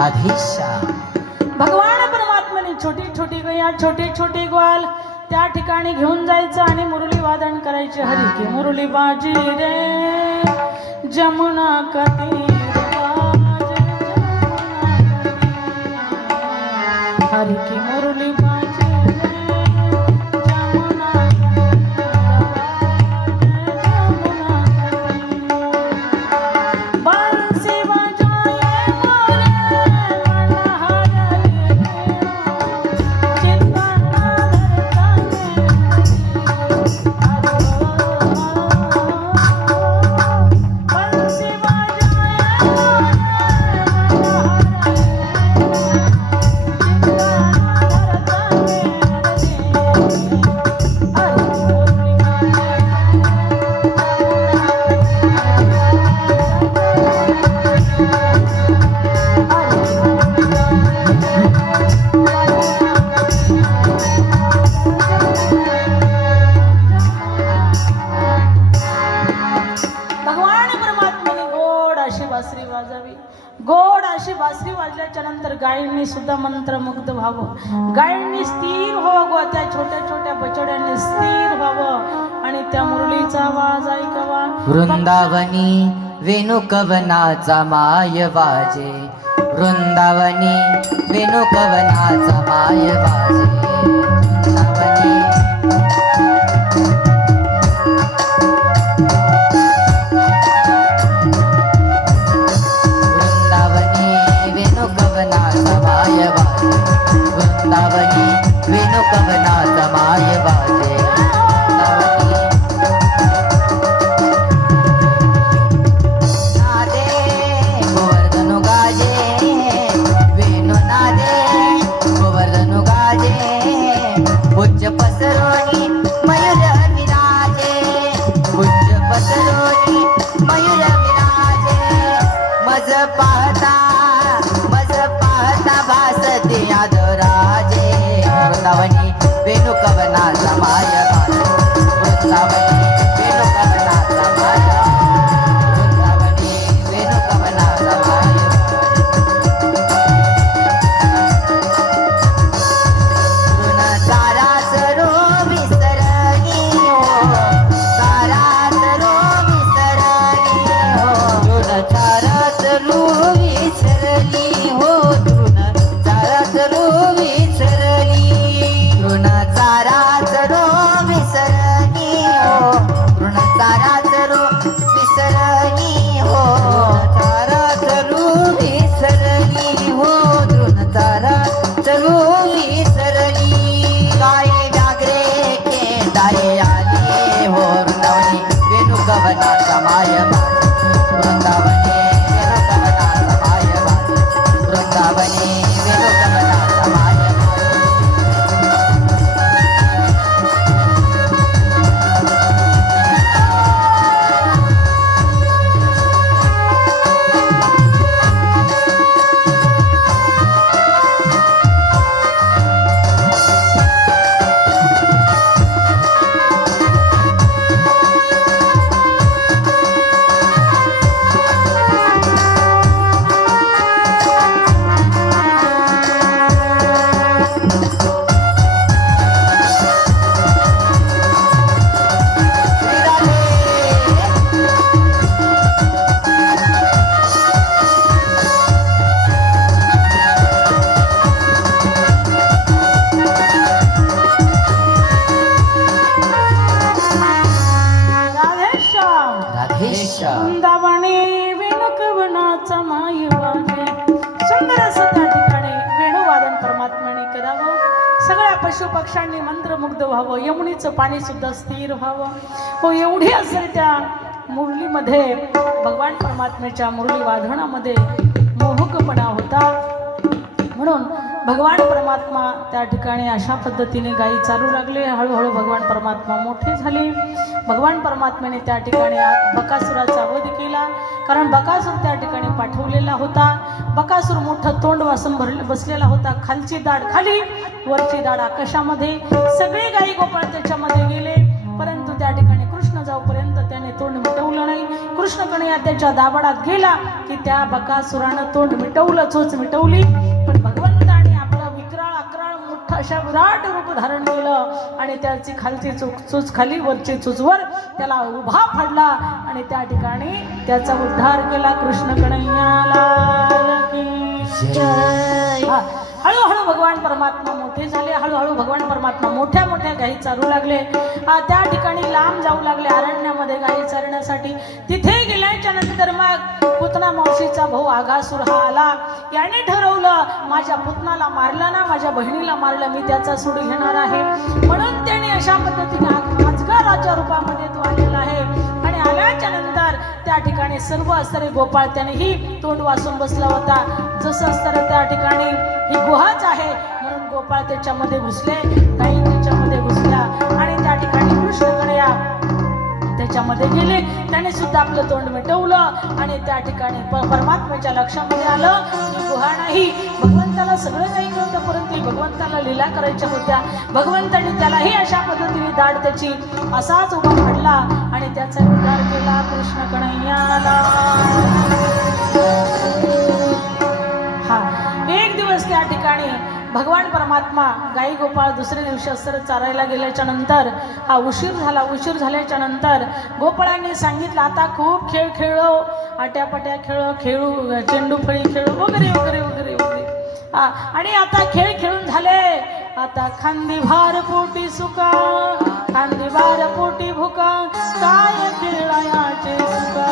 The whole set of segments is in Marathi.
राधेशा भगवान परमात्म्याने छोटी छोटी गया छोटे छोटे ग्वाल त्या ठिकाणी घेऊन जायचं आणि मुरली वादन करायचे. हरी की मुरली बाजी रे जमुना कती. हरी की मुरली बाजी गायींनी सुद्धा मंत्रमुग्ध व्हावं. गायींनी स्थिर व्हावं गो त्या छोट्या छोट्या बछड्यांनी स्थिर व्हावं. आणि त्या मुरलीचा आवाज ऐकावा. वृंदावनी वेणुकवनाचा माय वाजे. वृंदावनी वेणुकवनाचा माय वाजे. Barcelona. पशु मंत्रमुग्ध व्हावं यमुनीचं पाणी सुद्धा स्थिर व्हावं. हो एवढी असेल त्या मुरलीमध्ये. भगवान परमात्म्याच्या मुरली वादनामध्ये मोहकपणा होता. म्हणून भगवान परमात्मा त्या ठिकाणी अशा पद्धतीने गायी चालू लागले. हळूहळू भगवान परमात्मा मोठे झाले. भगवान परमात्म्याने त्या ठिकाणी बकासुराचा वध केला. कारण बकासूर त्या ठिकाणी पाठवलेला होता. बकासूर मोठं तोंड वासून भरले बसलेला होता. खालची दाढ खाली वरची दाढ आकाशामध्ये. सगळे गायी गोपाळ त्याच्यामध्ये गेले. परंतु त्या ठिकाणी कृष्ण जाऊपर्यंत त्याने तोंड मिटवलं नाही. कृष्ण या त्याच्या दाबाडात गेला की त्या बकासुरानं तोंड मिटवलं चोच मिटवली. अशा विराट रूप धारण केलं आणि त्याची खालची चूक चूच खाली वरची चुचवर त्याला उभा फाडला आणि त्या ठिकाणी त्याचा उद्धार केला कृष्ण हळूहळू भगवान परमात्मा मोठे झाले हळूहळू भगवान परमात्मा मोठ्या मोठ्या गायी चालू लागले. हा, त्या ठिकाणी लांब जाऊ लागले अरण्यामध्ये गायी चरण्यासाठी. तिथे गेल्याच्यानंतर मग पुतना मावशीचा भाऊ आघासूर हा आला. याने ठरवलं माझ्या पुतनाला मारलं ना माझ्या बहिणीला मारलं मी त्याचा सूड घेणार आहे. म्हणून त्याने अशा पद्धतीने आज- रूपामध्ये तो आलेला आहे. आणि आल्याच्यानंतर त्या ठिकाणी सर्व असणारे गोपाळ त्यानेही तोंड वाचून बसला होता. जसं असताना त्या ठिकाणी ही गुहाच आहे. म्हणून गोपाळ त्याच्यामध्ये घुसले काही त्याच्यामध्ये घुसल्या आणि त्या ठिकाणी कृष्णकडे त्याच्यामध्ये गेले. त्याने सुद्धा आपलं तोंड मिटवलं आणि त्या ठिकाणी प- परमात्म्याच्या लक्षामध्ये आलं गुहा नाही. भगवंताला सगळं नाही कळतं परंतु भगवंताला लीला करायच्या होत्या. भगवंताने त्यालाही अशा पद्धतीने दाढ त्याची असाच उभा पडला आणि त्याचा उद्धार केला कृष्ण कन्हैयाला. भगवान परमात्मा गाई गोपाळ दुसऱ्या दिवशी अस्त्र चारायला गेल्याच्यानंतर हा उशीर झाला उशीर झाल्याच्यानंतर गोपाळांनी सांगितलं आता खूप खेळ खेळो आट्यापाट्या खेळ खेळू चेंडू फळी खेळू वगैरे वगैरे वगैरे वगैरे. हा आणि आता खेळ खेळून झाले. आता खांदी भार पोटी सुका खांदी भार पोटी भुका काय खेळायाचे सुका.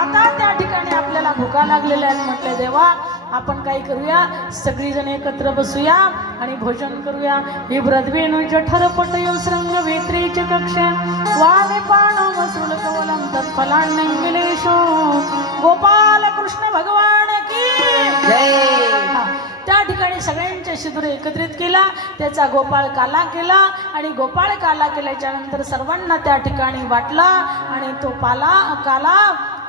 आता त्या ठिकाणी आपल्याला भुका लागलेल्या आहेत म्हटले देवा आपण काय करूया. सगळीजण एकत्र बसूया आणि भोजन करूया. ही ब्रद्वेणू जठर पटयो श्रंग वेत्रीच कक्ष. वावे पाण मसुल कवलम तत्फलांनिलेशो गोपाल कृष्ण भगवान की. त्या ठिकाणी सगळ्यांच्या शिदुरे एकत्रित केला. त्याचा गोपाळ काला केला आणि गोपाळ काला केल्याच्यानंतर सर्वांना त्या ठिकाणी वाटला आणि तो पाला काला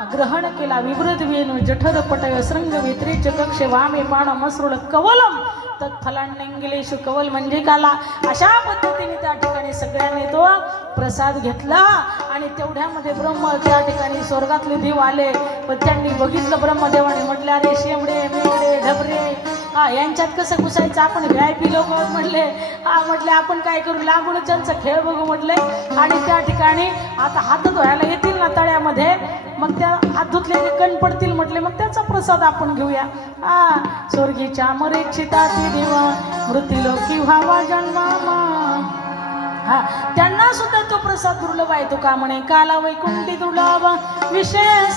ग्रहण केला विवृत वेणू जठर पटय श्रंग वेत्रेच कक्ष वामे पाण मसरुळ कवलम तत्फलांगिलेशु कवल म्हणजे काला. अशा पद्धतीने त्या ठिकाणी सगळ्यांनी तो प्रसाद घेतला आणि तेवढ्यामध्ये ब्रह्म त्या ठिकाणी स्वर्गातले देव आले. पण त्यांनी बघितलं ब्रह्मदेवाने म्हटलं अरे शेमडे मेवडे ढबरे. हा यांच्यात कसं घुसायचं? आपण व्ही आय पी लोक म्हटले. हा म्हटले आपण काय करू? लागूनच त्यांचा खेळ बघू म्हटले. आणि त्या ठिकाणी आता हात धुवायला येतील ना तळ्यामध्ये? मग त्या हात धुतले की कण पडतील म्हटले. मग त्याचा प्रसाद आपण घेऊया. हा स्वर्गीच्या मरेक्षिता ती देवा मृत्यूलोकी व्हावा जन्मामा. हा. त्यांना सुद्धा तो प्रसाद दुर्लभ आहे. तो का म्हणे? काला वैकुंठी दुर्लभ विशेष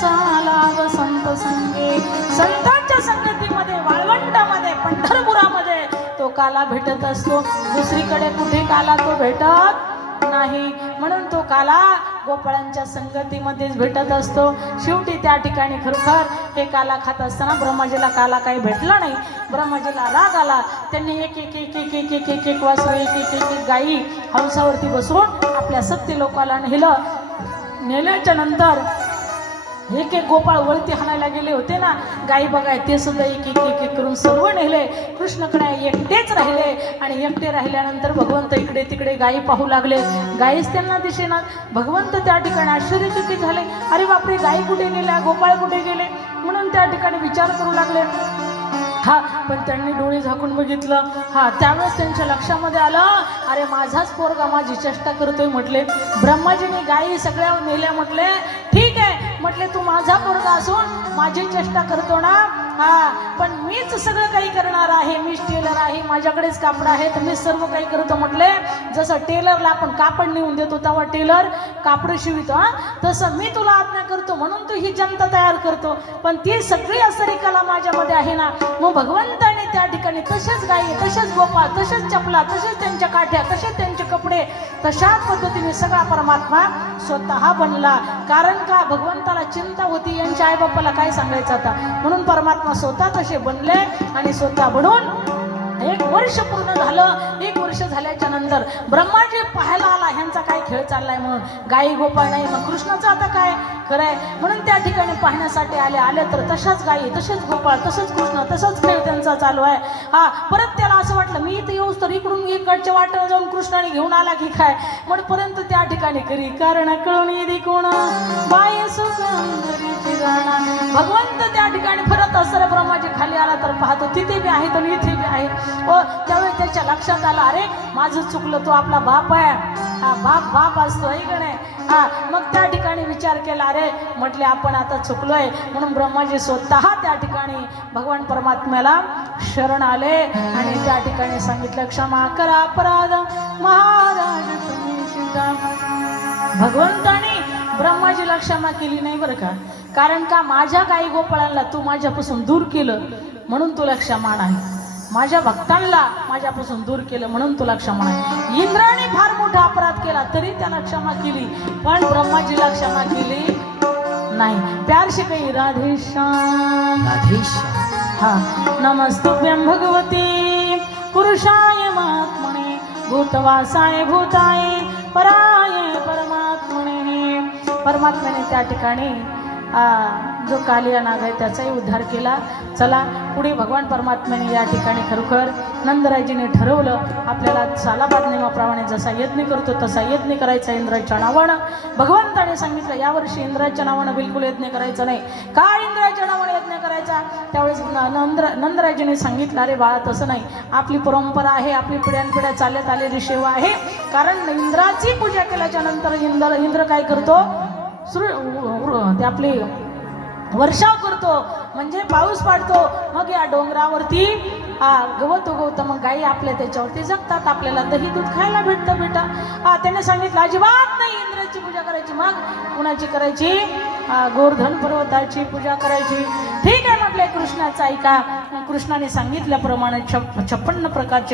संत संगे. संतांच्या संगतीमध्ये वाळवंटामध्ये पंढरपुरामध्ये तो काला भेटत असतो. दुसरीकडे कुठे काला तो भेटत नाही. म्हणून तो काला गोपाळांच्या संगतीमध्येच भेटत असतो. शेवटी त्या ठिकाणी खरोखर हे काला खात असताना ब्रह्माजीला काला काही भेटला नाही. ब्रह्माजीला राग आला. त्यांनी एक एक एक एक एक एक एक एक वासरू एक एक एक एक गाई हंसावरती बसवून आपल्या सत्य लोकाला नेलं. नेल्याच्या नंतर एक एक गोपाळ वळती हाणायला गेले होते ना. गाई बघाय ते सुद्धा एक एक एक एक करून सर्व नेले. कृष्णकडे एकटेच राहिले. आणि एकटे राहिल्यानंतर भगवंत इकडे तिकडे गायी पाहू लागले. गायीच त्यांना दिसेना. भगवंत त्या ठिकाणी आश्चर्यचकित झाले. अरे बापरे गायी कुठे गेल्या? गोपाळ कुठे गेले? म्हणून त्या ठिकाणी विचार करू लागले. हा पण त्यांनी डोळे झाकून बघितलं. हा त्यावेळेस त्यांच्या लक्षामध्ये आलं. अरे माझाच पोरगा माझी चेष्टा करतोय म्हटले. ब्रह्माजीने गायी सगळ्या नेल्या म्हटले. म्हटले तू माझा पोरगा असून माझी चेष्टा करतो ना हा पण मीच सगळं काही करणार आहे मीच टेलर आहे माझ्याकडेच कापड आहे. तर मीच सर्व काही करतो म्हटले. जसं टेलरला आपण कापड नेऊन देतो तेव्हा टेलर कापड शिवितो हा? तसं मी तुला आज्ञा करतो म्हणून तू ही जनता तयार करतो. पण ती सगळी असरी कला माझ्यामध्ये आहे ना मग भगवंताने त्या ठिकाणी तसेच गायी तसेच गोपाळ तसेच चपला तसेच त्यांच्या काठ्या तसेच त्यांचे कपडे तशाच पद्धतीने सगळा परमात्मा स्वतः बनला. कारण का भगवंताला चिंता होती यांच्या आईबापाला काय सांगायचं आता? म्हणून परमात्मा स्वतः तसे बनले आणि स्वतः बनून एक वर्ष पूर्ण झालं. एक वर्ष झाल्याच्यानंतर ब्रह्माजी पाहायला आला ह्यांचा काय खेळ चाललाय म्हणून? गाई गोपाळ नाही मग कृष्णाचं आता काय? खरंय. म्हणून त्या ठिकाणी पाहण्यासाठी आले. आले तर तशाच गाई तसेच गोपाळ तसंच कृष्ण तसंच खेळ त्यांचा चालू आहे. हा परत त्याला असं वाटलं मी इथं येऊच तर इकडून इकडच्या वाटेला जाऊन कृष्णाने घेऊन आला की काय? म्हणपर्यंत त्या ठिकाणी करी कारण कळून येते कोण? बाय सुगंधरीची भगवान पाहतो तिथे बी आहे तर इथे बी आहे. व त्यावेळी त्याच्या लक्षात आलं अरे माझं चुकलं तो आपला बाप आहे. हा बाप बाप असतो आहे का नाही? हा मग त्या ठिकाणी विचार केला अरे म्हटले आपण आता चुकलोय. म्हणून ब्रह्माजी स्वतः त्या ठिकाणी भगवान परमात्म्याला शरण आले आणि त्या ठिकाणी सांगितलं क्षमा करा अपराध महाराज तुम्ही भगवंताने ब्रह्माजीला क्षमा केली नाही बरं का? कारण का माझ्या गाई गोपाळांना तू माझ्यापासून दूर केलं म्हणून तुला क्षमा नाही माझ्या भक्तांना माझ्यापासून दूर केलं म्हणून तुला क्षमा नाही इंद्राने फार मोठा अपराध केला तरी त्याला क्षमा केली पण ब्रह्माजीला क्षमा केली नाही. प्यारशी काही राधेश्याम राधेश्याम हा. नमस्तुभ्यं भगवती. पुरुषाय महात्मने भूतवासाय भूताय परमात्मने परमात्म्याने त्या ठिकाणी जो कालिया नाग आहे त्याचाही उद्धार केला. चला पुढे भगवान परमात्म्याने या ठिकाणी खरोखर नंदराजीने ठरवलं. आपल्याला सालाबाद नियमाप्रमाणे जसा यज्ञ करतो तसा यज्ञ करायचा इंद्राच्या नावानं. भगवंताने सांगितलं यावर्षी इंद्राच्या नावानं बिलकुल यज्ञ करायचा नाही. का इंद्राच्या नावानं यज्ञ करायचा? त्यावेळेस न- नंद्र नंदराजीने सांगितलं अरे बाळा तसं नाही. आपली परंपरा आहे आपली पिढ्यानपिढ्या चालत आलेली सेवा आहे. कारण इंद्राची पूजा केल्याच्यानंतर इंद्र इंद्र काय करतो? ते आपली वर्षाव करतो. म्हणजे पाऊस पाडतो. मग या डोंगरावरती गवत उगवतं मग गाई आपल्या त्याच्यावरती जगतात. आपल्याला दही दूध खायला भेटतं बेटा. हा त्याने सांगितलं अजिबात नाही इंद्राची पूजा करायची. मग कुणाची करायची? गोवर्धन पर्वताची पूजा करायची. ठीक आहे म्हटलंय कृष्णाचं ऐका. कृष्णाने सांगितल्याप्रमाणे छप छप्पन्न प्रकारचे